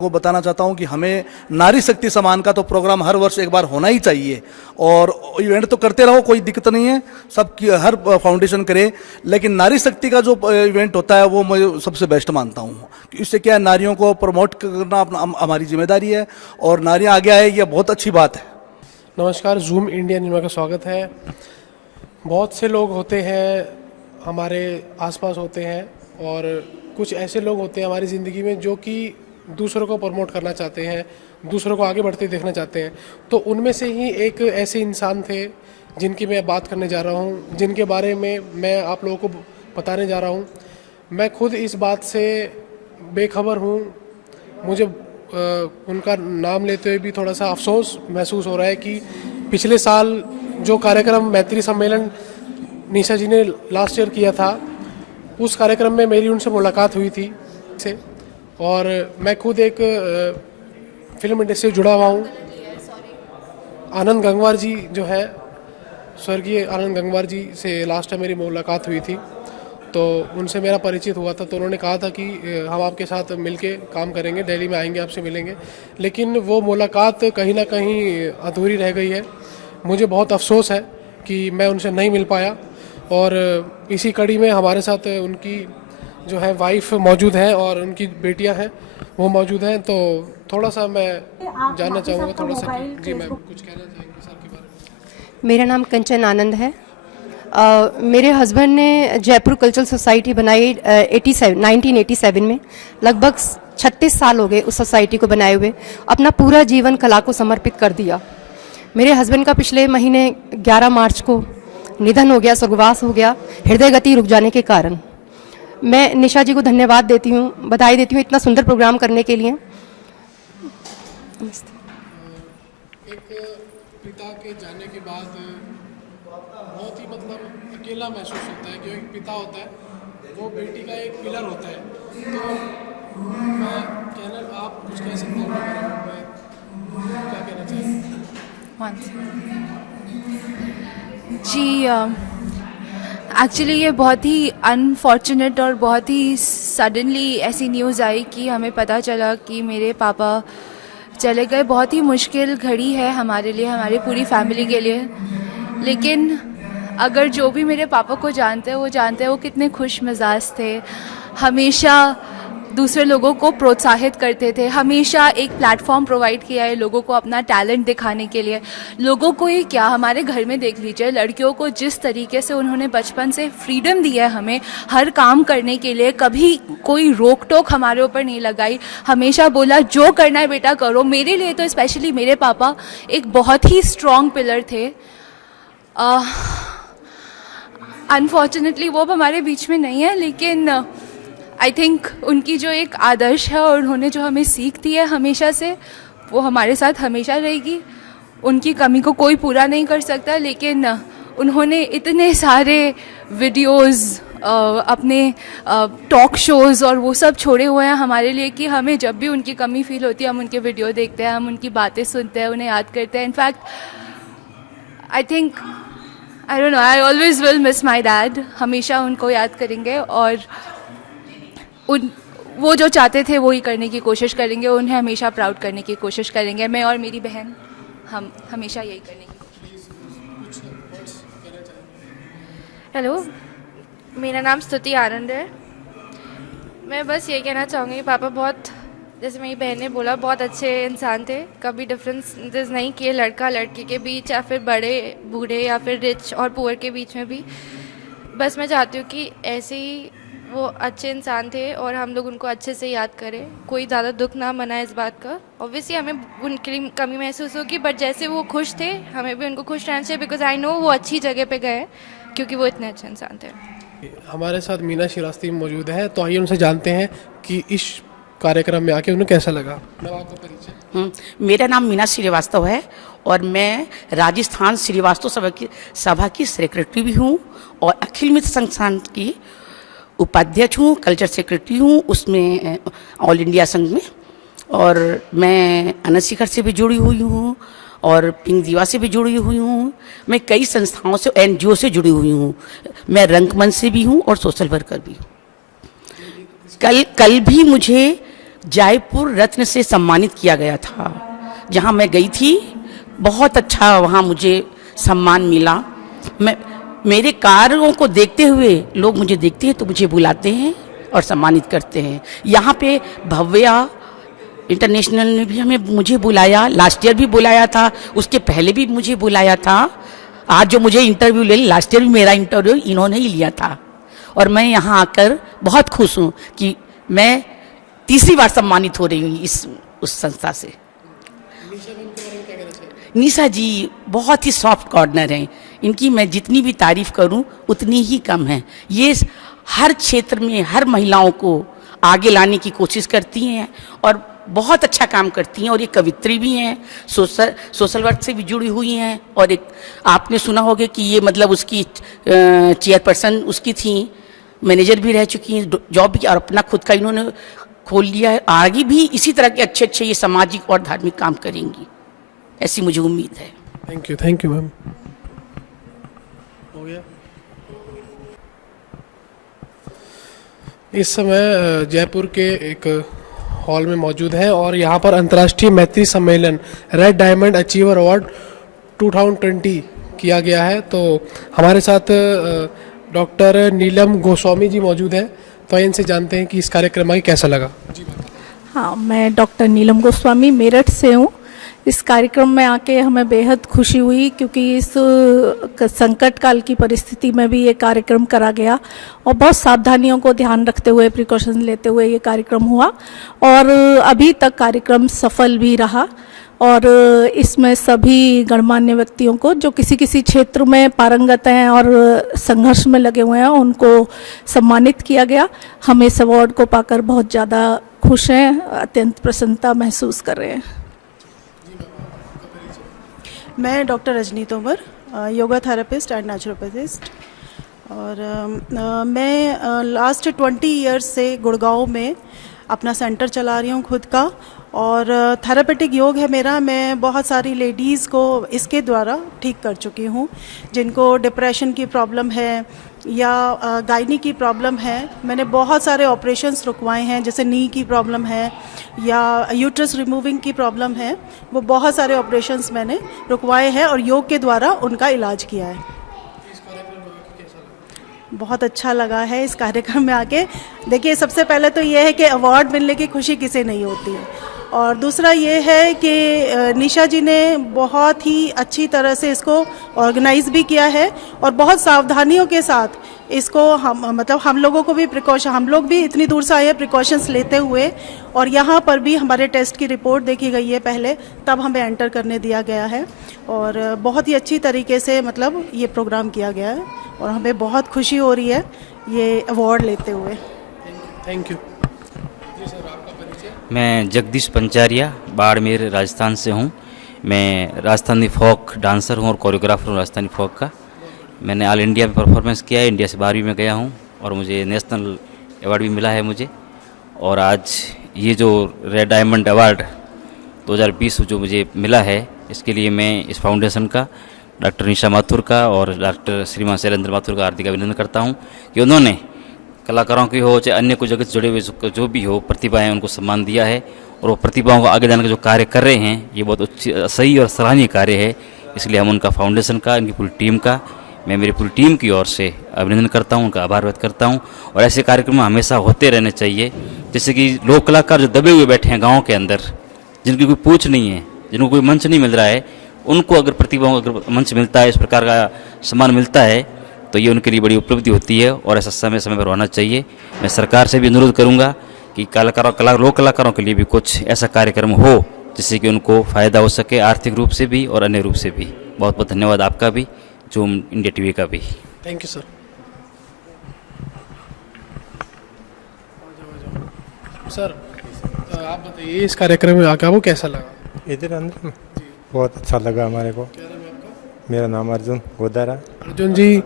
को बताना चाहता हूं कि हमें नारी शक्ति सम्मान का तो प्रोग्राम हर वर्ष एक बार होना ही चाहिए और इवेंट तो करते रहो, कोई दिक्कत नहीं है, सब हर फाउंडेशन करे, लेकिन नारी शक्ति का जो इवेंट होता है वो मैं सबसे बेस्ट मानता हूं। इससे क्या है, नारियों को प्रमोट करना अपना हमारी जिम्मेदारी है और नारियां आगे आए, ये बहुत अच्छी बात है। नमस्कार, जूम इंडिया न्यूज़ का स्वागत है। बहुत से लोग होते हैं हमारे आसपास होते हैं और कुछ ऐसे लोग होते हैं हमारी ज़िंदगी में जो कि दूसरों को प्रमोट करना चाहते हैं, दूसरों को आगे बढ़ते देखना चाहते हैं। तो उनमें से ही एक ऐसे इंसान थे जिनकी मैं बात करने जा रहा हूं, जिनके बारे में मैं आप लोगों को बताने जा रहा हूं। मैं खुद इस बात से बेखबर हूं। मुझे उनका नाम लेते हुए भी थोड़ा सा अफसोस महसूस हो रहा है कि पिछले साल जो कार्यक्रम मैत्री सम्मेलन निशा जी ने लास्ट ईयर किया था, उस कार्यक्रम में मेरी उनसे मुलाकात हुई थी से, और मैं खुद एक फिल्म इंडस्ट्री से जुड़ा हुआ हूँ। आनंद गंगवार जी जो है, स्वर्गीय आनंद गंगवार जी से लास्ट टाइम मेरी मुलाकात हुई थी, तो उनसे मेरा परिचित हुआ था। तो उन्होंने कहा था कि हम आपके साथ मिलके काम करेंगे, दिल्ली में आएंगे, आपसे मिलेंगे, लेकिन वो मुलाकात कहीं ना कहीं अधूरी रह गई है। मुझे बहुत अफसोस है कि मैं उनसे नहीं मिल पाया और इसी कड़ी में हमारे साथ उनकी जो है वाइफ मौजूद है और उनकी बेटियां हैं वो मौजूद हैं। तो थोड़ा सा मैं जानना चाहूँगा थोड़ा सा जी मैं कुछ कहना चाहूँगी सर के बारे में। मेरा नाम कंचन आनंद है। मेरे हस्बैंड ने जयपुर कल्चरल सोसाइटी बनाई 1987 में। लगभग 36 साल हो गए उस सोसाइटी को बनाए हुए। अपना पूरा जीवन कला को समर्पित कर दिया। मेरे हस्बैंड का पिछले महीने 11 मार्च को निधन हो गया, स्वर्गवास हो गया, हृदय गति रुक जाने के कारण। मैं निशा जी को धन्यवाद देती हूँ, बधाई देती हूँ इतना सुंदर प्रोग्राम करने के लिए। एक पिता के जाने के बाद बहुत ही मतलब अकेला महसूस होता है, क्योंकि पिता होता है वो बेटी का एक पिलर होता है। तो मैं कहना, आप कुछ कह सकते हैं क्या कहना चाहिए जी? एक्चुअली ये बहुत ही अनफॉर्चुनेट और बहुत ही सडनली ऐसी न्यूज़ आई कि हमें पता चला कि मेरे पापा चले गए। बहुत ही मुश्किल घड़ी है हमारे लिए, हमारी पूरी फैमिली के लिए। लेकिन अगर जो भी मेरे पापा को जानते हैं वो जानते हैं वो कितने खुश मिजाज थे, हमेशा दूसरे लोगों को प्रोत्साहित करते थे, हमेशा एक प्लेटफॉर्म प्रोवाइड किया है लोगों को अपना टैलेंट दिखाने के लिए। लोगों को ही क्या, हमारे घर में देख लीजिए, लड़कियों को जिस तरीके से उन्होंने बचपन से फ्रीडम दी है हमें हर काम करने के लिए, कभी कोई रोक टोक हमारे ऊपर नहीं लगाई। हमेशा बोला जो करना है बेटा करो। मेरे लिए तो स्पेशली मेरे पापा एक बहुत ही स्ट्रॉन्ग पिलर थे। अनफॉर्चुनेटली वो अब हमारे बीच में नहीं है, लेकिन आई थिंक उनकी जो एक आदर्श है और उन्होंने जो हमें सीख दी है हमेशा से, वो हमारे साथ हमेशा रहेगी। उनकी कमी को कोई पूरा नहीं कर सकता, लेकिन उन्होंने इतने सारे वीडियोस, अपने टॉक शोज़ और वो सब छोड़े हुए हैं हमारे लिए कि हमें जब भी उनकी कमी फील होती है हम उनके वीडियो देखते हैं, हम उनकी बातें सुनते हैं, उन्हें याद करते हैं। In fact I think, I don't know, I always will miss my dad. हमेशा उनको याद करेंगे और वो जो चाहते थे वो ही करने की कोशिश करेंगे, उन्हें हमेशा प्राउड करने की कोशिश करेंगे। मैं और मेरी बहन हम हमेशा यही करने की कोशिश। हेलो, मेरा नाम स्तुति आनंद है। मैं बस ये कहना चाहूँगी, पापा बहुत, जैसे मेरी बहन ने बोला, बहुत अच्छे इंसान थे। कभी डिफरेंस नहीं किए लड़का लड़की के बीच या फिर बड़े बूढ़े या फिर रिच और पुअर के बीच में भी। बस मैं चाहती हूँ कि ऐसे ही वो अच्छे इंसान थे और हम लोग उनको अच्छे से याद करें, कोई ज़्यादा दुख ना मनाए इस बात का। ऑब्वियसली हमें उनकी कमी महसूस होगी, बट जैसे वो खुश थे हमें भी उनको खुश रहना चाहिए, बिकॉज आई नो वो अच्छी जगह पे गए क्योंकि वो इतने अच्छे इंसान थे। हमारे साथ मीना श्रीवास्तव मौजूद है, तो आइए उनसे जानते हैं कि इस कार्यक्रम में आके उन्हें कैसा लगा। मैं आपको परिचय। मेरा नाम मीना श्रीवास्तव है और मैं राजस्थान श्रीवास्तव सभा की सेक्रेटरी भी हूँ और अखिल मित्र संस्थान की उपाध्यक्ष हूँ, कल्चर सेक्रेटरी हूँ उसमें, ऑल इंडिया संघ में। और मैं अनंत शिखर से भी जुड़ी हुई हूँ और पिंक दीवा से भी जुड़ी हुई हूँ। मैं कई संस्थाओं से, NGO से जुड़ी हुई हूँ। मैं रंगमंच से भी हूँ और सोशल वर्कर भी हूँ। कल भी मुझे जयपुर रत्न से सम्मानित किया गया था। जहाँ मैं गई थी बहुत अच्छा वहाँ मुझे सम्मान मिला। मेरे कार्यों को देखते हुए लोग मुझे देखते हैं तो मुझे बुलाते हैं और सम्मानित करते हैं। यहाँ पे भव्या इंटरनेशनल ने भी मुझे बुलाया, लास्ट ईयर भी बुलाया था, उसके पहले भी मुझे बुलाया था। आज जो मुझे इंटरव्यू ले, लास्ट ईयर भी मेरा इंटरव्यू इन्होंने ही लिया था और मैं यहाँ आकर बहुत खुश हूँ कि मैं तीसरी बार सम्मानित हो रही हूँ उस संस्था से। निशा जी बहुत ही सॉफ्ट कॉर्नर हैं, इनकी मैं जितनी भी तारीफ करूं उतनी ही कम है। ये हर क्षेत्र में हर महिलाओं को आगे लाने की कोशिश करती हैं और बहुत अच्छा काम करती हैं और ये कवित्री भी हैं, सोशल वर्क से भी जुड़ी हुई हैं। और एक आपने सुना होगा कि ये मतलब उसकी चेयरपर्सन उसकी थी, मैनेजर भी रह चुकी हैं, जॉब भी और अपना खुद का इन्होंने खोल लिया है। आगे भी इसी तरह के अच्छे अच्छे ये सामाजिक और धार्मिक काम करेंगी, ऐसी मुझे उम्मीद है। Thank you ma'am. हो गया। इस समय जयपुर के एक हॉल में मौजूद हैं और यहाँ पर अंतर्राष्ट्रीय मैत्री सम्मेलन रेड डायमंड अचीवर अवार्ड 2020 किया गया है। तो हमारे साथ डॉक्टर नीलम गोस्वामी जी मौजूद हैं, तो इनसे जानते हैं कि इस कार्यक्रम में कैसा लगा। हाँ, मैं डॉक्टर नीलम गोस्वामी मेरठ से हूँ। इस कार्यक्रम में आके हमें बेहद खुशी हुई क्योंकि इस संकट काल की परिस्थिति में भी ये कार्यक्रम करा गया और बहुत सावधानियों को ध्यान रखते हुए, प्रिकॉशंस लेते हुए ये कार्यक्रम हुआ और अभी तक कार्यक्रम सफल भी रहा। और इसमें सभी गणमान्य व्यक्तियों को जो किसी किसी क्षेत्र में पारंगत हैं और संघर्ष में लगे हुए हैं उनको सम्मानित किया गया। हम इस अवार्ड को पाकर बहुत ज़्यादा खुश हैं, अत्यंत प्रसन्नता महसूस कर रहे हैं। मैं doctor Rajni Tomar, yoga therapist and naturopathist, और मैं लास्ट 20 इयर्स से गुड़गांव में अपना सेंटर चला रही हूँ खुद का, और थेरेपेटिक योग है मेरा। मैं बहुत सारी लेडीज़ को इसके द्वारा ठीक कर चुकी हूँ, जिनको डिप्रेशन की प्रॉब्लम है या गायनी की प्रॉब्लम है। मैंने बहुत सारे ऑपरेशंस रुकवाए हैं, जैसे नी की प्रॉब्लम है या यूट्रस रिमूविंग की प्रॉब्लम है, वो बहुत सारे ऑपरेशंस मैंने रुकवाए हैं और योग के द्वारा उनका इलाज किया है। बहुत अच्छा लगा है इस कार्यक्रम में आके। देखिए, सबसे पहले तो ये है कि अवार्ड मिलने की खुशी किसे नहीं होती है, और दूसरा ये है कि निशा जी ने बहुत ही अच्छी तरह से इसको ऑर्गेनाइज भी किया है और बहुत सावधानियों के साथ इसको हम लोगों को भी प्रिकॉशन, हम लोग भी इतनी दूर से आए हैं प्रिकॉशंस लेते हुए, और यहाँ पर भी हमारे टेस्ट की रिपोर्ट देखी गई है पहले, तब हमें एंटर करने दिया गया है और बहुत ही अच्छी तरीके से ये प्रोग्राम किया गया है और हमें बहुत खुशी हो रही है ये अवार्ड लेते हुए। Thank you. मैं जगदीश पंचारिया, बाड़मेर राजस्थान से हूँ। मैं राजस्थानी फोक डांसर हूँ और कोरियोग्राफर हूँ राजस्थानी फोक का। मैंने ऑल इंडिया में परफॉर्मेंस किया है, इंडिया से 12वीं में गया हूँ और मुझे नेशनल अवार्ड भी मिला है मुझे। और आज ये जो रेड डायमंड अवार्ड 2020 जो मुझे मिला है, इसके लिए मैं इस फाउंडेशन का, डॉक्टर निशा माथुर का और डॉक्टर श्रीमान शैलेंद्र माथुर का हार्दिक अभिनंदन करता हूँ कि उन्होंने कलाकारों की हो चाहे अन्य कोई जगत से जुड़े हुए जो भी हो प्रतिभाएं, उनको सम्मान दिया है और वो प्रतिभाओं को आगे जाने का जो कार्य कर रहे हैं ये बहुत सही और सराहनीय कार्य है। इसलिए हम उनका फाउंडेशन का, इनकी पूरी टीम का, मैं मेरी पूरी टीम की ओर से अभिनंदन करता हूँ, उनका आभार व्यक्त करता हूँ। और ऐसे कार्यक्रम हमेशा होते रहने चाहिए, जैसे कि लोक कलाकार जो दबे हुए बैठे हैं गाँव के अंदर, जिनकी कोई पूछ नहीं है, जिनको कोई मंच नहीं मिल रहा है, उनको अगर प्रतिभाओं को अगर मंच मिलता है, इस प्रकार का सम्मान मिलता है, तो ये उनके लिए बड़ी उपलब्धि होती है और ऐसा समय समय पर होना चाहिए। मैं सरकार से भी अनुरोध करूंगा कि लोक कलाकारों के लिए भी कुछ ऐसा कार्यक्रम हो जिससे कि उनको फ़ायदा हो सके, आर्थिक रूप से भी और अन्य रूप से भी। बहुत बहुत धन्यवाद आपका भी, जूम इंडिया टीवी का भी। Thank you sir. सर आप बताइए इस कार्यक्रम में आकर आपको कैसा लगा? इधर अंदर बहुत अच्छा लगा हमारे को। मेरा नाम अर्जुन गोदारा। अर्जुन जी,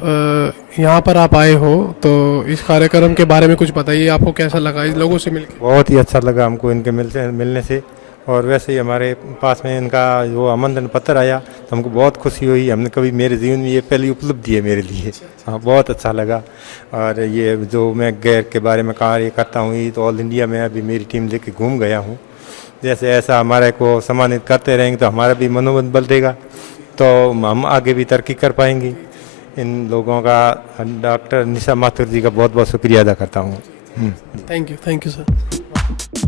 यहाँ पर आप आए हो तो इस कार्यक्रम के बारे में कुछ बताइए, आपको कैसा लगा इस लोगों से मिलकर? बहुत ही अच्छा लगा हमको इनके मिलने से, और वैसे ही हमारे पास में इनका जो आमंत्रण पत्र आया तो हमको बहुत खुशी हुई। हमने कभी मेरे जीवन में ये पहली उपलब्धि है मेरे लिए। हाँ, बहुत अच्छा लगा। और ये जो मैं गैर के बारे में कार्य करता हूँ ये तो ऑल इंडिया में अभी मेरी टीम लेके घूम गया हूँ। जैसे ऐसा हमारे को सम्मानित करते रहेंगे तो हमारा भी मनोबल बढ़ेगा, तो हम आगे भी तरक्की कर पाएंगे। इन लोगों का, डॉक्टर निशा माथुर जी का बहुत बहुत शुक्रिया अदा करता हूँ। Thank you sir.